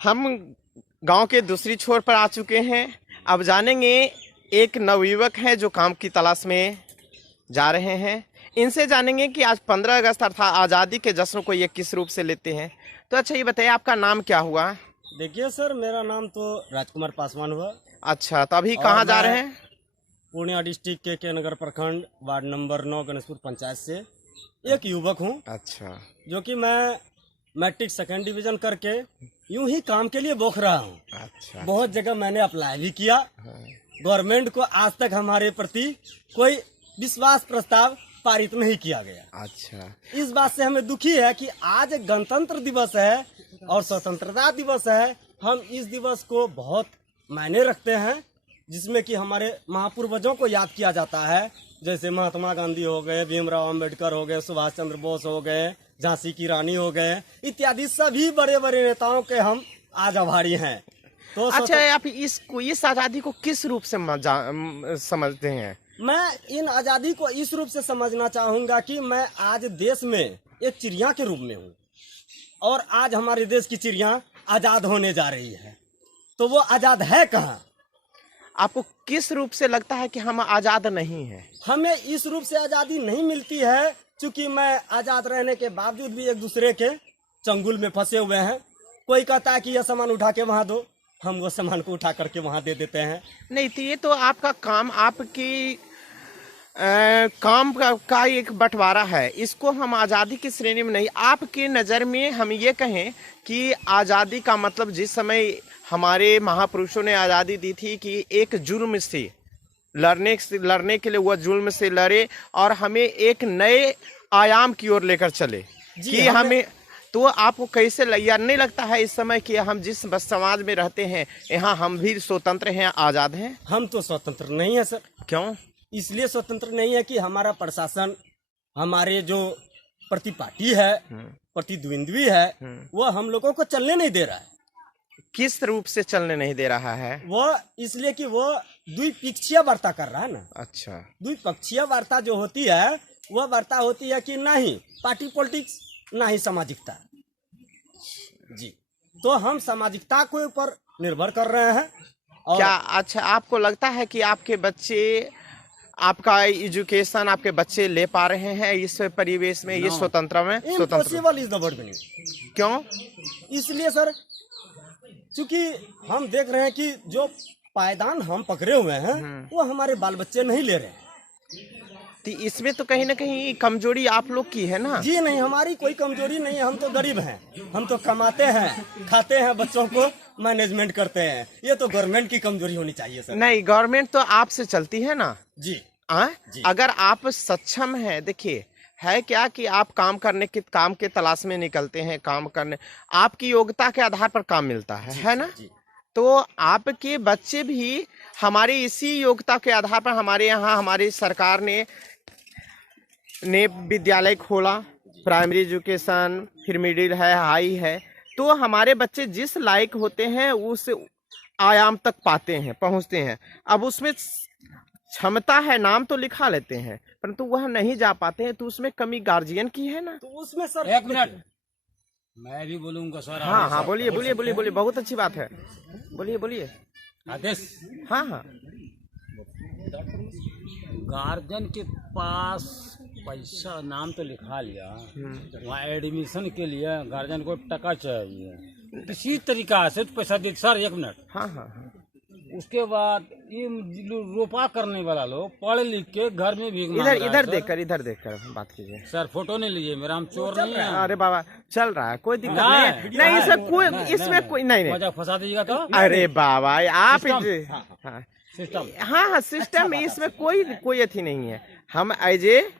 हम गांव के दूसरी छोर पर आ चुके हैं। अब जानेंगे, एक नवयुवक है जो काम की तलाश में जा रहे हैं। इनसे जानेंगे कि आज 15 अगस्त अर्थात आज़ादी के जश्न को ये किस रूप से लेते हैं। तो अच्छा ये बताइए, आपका नाम क्या हुआ? देखिए सर, मेरा नाम तो राजकुमार पासवान हुआ। अच्छा, तो अभी कहाँ जा रहे हैं? पूर्णिया डिस्ट्रिक्ट के नगर प्रखंड वार्ड नंबर 9 गणेशपुर पंचायत से एक युवक हूँ। अच्छा, जो कि मैं मैट्रिक सेकेंड डिवीजन करके यूं ही काम के लिए बोख रहा हूँ। अच्छा, बहुत जगह मैंने अप्लाई भी किया। गवर्नमेंट को आज तक हमारे प्रति कोई विश्वास प्रस्ताव पारित नहीं किया गया। अच्छा, इस बात से हमें दुखी है कि आज गणतंत्र दिवस है और स्वतंत्रता दिवस है। हम इस दिवस को बहुत मायने रखते हैं, जिसमें कि हमारे महापूर्वजों को याद किया जाता है। जैसे महात्मा गांधी हो गए, भीमराव अंबेडकर हो गए, सुभाष चंद्र बोस हो गए, झांसी की रानी हो गए, इत्यादि सभी बड़े बड़े नेताओं के हम आज आभारी हैं। तो अच्छा, आप इस आज़ादी को किस रूप से समझते हैं? मैं इन आज़ादी को इस रूप से समझना चाहूँगा कि मैं आज देश में एक चिड़िया के रूप में हूँ और आज हमारे देश की चिड़िया आज़ाद होने जा रही है। तो वो आज़ाद है कहाँ? आपको किस रूप से लगता है कि हम आज़ाद नहीं हैं? हमें इस रूप से आज़ादी नहीं मिलती है, क्योंकि मैं आज़ाद रहने के बावजूद भी एक दूसरे के चंगुल में फंसे हुए हैं। कोई कहता है कि यह सामान उठा के वहाँ दो, हम वो सामान को उठा करके वहाँ दे देते हैं। नहीं, तो ये तो आपका काम, आपकी काम का एक बंटवारा है। इसको हम आज़ादी की श्रेणी में नहीं, आपके नज़र में हम ये कहें कि आज़ादी का मतलब जिस समय हमारे महापुरुषों ने आज़ादी दी थी कि एक जुल्म से लड़ने के लिए वह जुल्म से लड़े और हमें एक नए आयाम की ओर लेकर चले कि हमें तो आपको कैसे नहीं लगता है इस समय कि हम जिस समाज में रहते हैं यहाँ हम भी स्वतंत्र हैं, आज़ाद हैं? हम तो स्वतंत्र नहीं है सर। क्यों? इसलिए स्वतंत्र नहीं है कि हमारा प्रशासन, हमारे जो प्रतिपाटी है, प्रतिद्वंद्वी है, वो हम लोगों को चलने नहीं दे रहा है। किस रूप से चलने नहीं दे रहा है? वो इसलिए कि वो द्विपक्षीय वार्ता कर रहा है ना। अच्छा, द्विपक्षीय वार्ता जो होती है वह वार्ता होती है कि ना ही पार्टी पॉलिटिक्स ना ही सामाजिकता जी। तो हम सामाजिकता के ऊपर निर्भर कर रहे हैं। और क्या अच्छा आपको लगता है कि आपके बच्चे, आपका एजुकेशन आपके बच्चे ले पा रहे हैं इस परिवेश में, ये स्वतंत्र में? Impossible is the word meaning. क्यों? इसलिए सर, क्योंकि हम देख रहे हैं कि जो पायदान हम पकड़े हुए हैं वो हमारे बाल बच्चे नहीं ले रहे हैं। तो इसमें तो कहीं ना कहीं कमजोरी आप लोग की है ना? जी नहीं, हमारी कोई कमजोरी नहीं है। हम तो गरीब हैं, हम तो कमाते हैं, खाते हैं, बच्चों को मैनेजमेंट करते हैं। ये तो गवर्नमेंट की कमजोरी होनी चाहिए सर। नहीं, गवर्नमेंट तो आपसे चलती है ना जी। जी। अगर आप सक्षम हैं, देखिए है क्या कि आप काम के तलाश में निकलते हैं, काम करने आपकी योग्यता के आधार पर काम मिलता है ना? जी। तो आपके बच्चे भी हमारी इसी योग्यता के आधार पर हमारे यहाँ हमारी सरकार ने विद्यालय खोला, प्राइमरी एजुकेशन, फिर मिडिल है, हाई है। तो हमारे बच्चे जिस लायक होते हैं उस आयाम तक पाते हैं, पहुँचते हैं। अब उसमें क्षमता है, नाम तो लिखा लेते हैं, परंतु वह नहीं जा पाते हैं। तो उसमें कमी गार्जियन की है ना? तो उसमें सर एक मिनट मैं भी बोलूंगा सर। हाँ हाँ, बोलिए बोलिए बोलिए बोलिए, बहुत अच्छी बात है, बोलिए बोलिए। आदेश, हाँ हाँ, गार्जियन के पास पैसा, नाम तो लिखा लिया, वहाँ एडमिशन के लिए गार्जियन को टका चाहिए, किसी तरीका से पैसा दे सर। एक मिनट। हाँ हाँ हाँ। उसके बाद ये रोपा करने वाला लोग पढ़ लिख के घर में भी इधर देखकर बात कीजिए सर। फोटो नहीं लीजिए मेरा, हम चोर नहीं है। अरे बाबा, चल रहा है, कोई दिक्कत नहीं है। नहीं इसमें कोई नहीं। मजाक फंसा दीजिएगा तो। अरे बाबा आप सिस्टम, हाँ हाँ, सिस्टम, इसमें कोई अथी नहीं है। हम एज ए